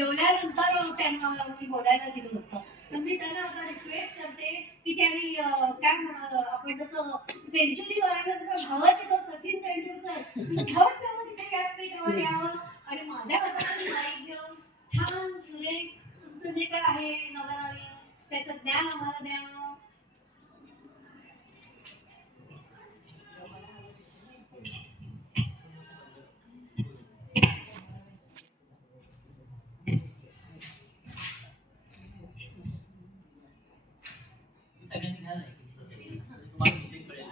जेवल्यानंतर त्यांना मी बोलायला दिलं होतं. तर मी त्यांना आता रिक्वेस्ट करते की त्यांनी काय म्हणा आपण जसं सेंचुरी मारायला जसं धावत येतो सचिन तेंडुलकर धावत धावत तिथे व्यासपीठावर यावं आणि माझ्या हातामध्ये माईक घेऊन छान सुरेख तुमचं जे काय आहे नवनवीन त्याचं ज्ञान आम्हाला द्यावं. सगळ्यांनी घ्या नाही तुम्हाला विषय कळेल.